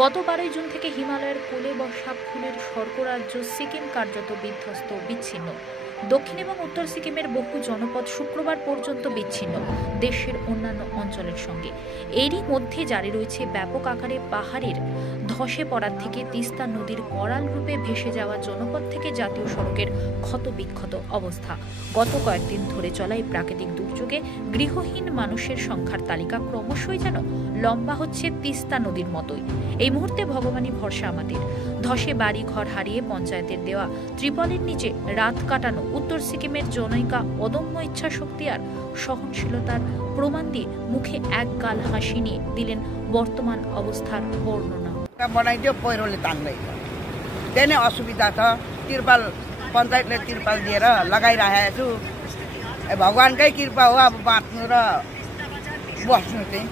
গত 12 জুন থেকে হিমালয়ের কোলে বর্ষা ফুলের স্বর্গরাজ্য সিকিম কার্যত বিধ্বস্ত বিচ্ছিন্ন। দক্ষিণ এবং উত্তর সিকিমের বহু জনপদ শুক্রবার পর্যন্ত বিচ্ছিন্ন দেশের অন্যান্য অঞ্চলের সঙ্গে। এরই মধ্যে জারি রয়েছে ব্যাপক আকারে পাহাড়ের ধসে পড়ার থেকে তিস্তা নদীর করাল রূপে ভেসে যাওয়া জনপদ থেকে জাতীয় সড়কের ক্ষতবিক্ষত অবস্থা। গত কয়েকদিন ধরে চলা এই প্রাকৃতিক দুর্যোগে গৃহহীন মানুষের সংখ্যার তালিকা ক্রমশই যেন লম্বা হচ্ছে তিস্তা নদীর মতোই। এই মুহূর্তে ভগবানই ভরসা আমাদের। ধসে বাড়ি ঘর হারিয়ে পঞ্চায়েতের দেওয়া ত্রিপলের নিচে রাত কাটানো উত্তর সিকিমের জনৈকা অদম্য ইচ্ছা শক্তি আর সহনশীলতার প্রমাণ দিয়ে মুখে এক গাল হাসি নিয়ে দিলেন বর্তমান অবস্থার বর্ণনা। बनाइदियो पहिरोले तान्दै त्यही नै असुविधा छ। तिरपाल पञ्चायतले तिरपाल दिएर लगाइराखेको छु। भगवानकै कृपा हो अब बाँच्नु र बस्नु चाहिँ।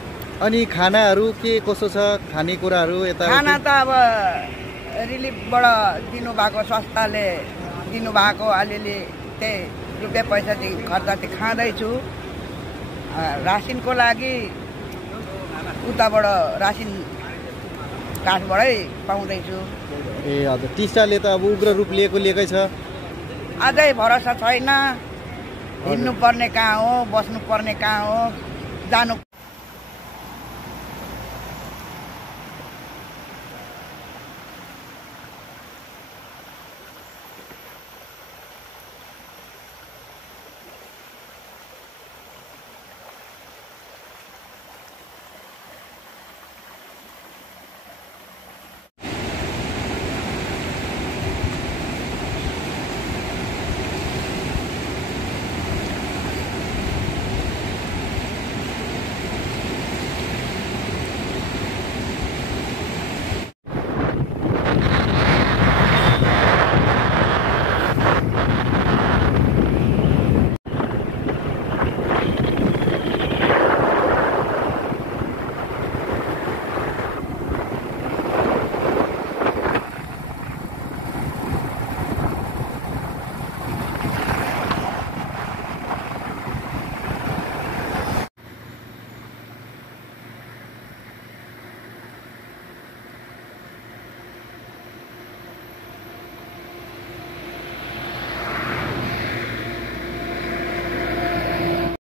अनि खानाहरू के कसो छ? खानेकुराहरू यता खाना त अब रिलिफबाट दिनुभएको संस्थाले दिनुभएको अलिअलि त्यही रुपियाँ पैसा चाहिँ खर्च चाहिँ खाँदैछु। रासिनको लागि उताबाट रासिन काठबाटै पाउँदैछु। ए हजुर, टिस्टाले त अब उग्र रूप लिएकै छ। अझै भरोसा छैन। हिँड्नु पर्ने कहाँ हो, बस्नु पर्ने कहाँ हो, जानु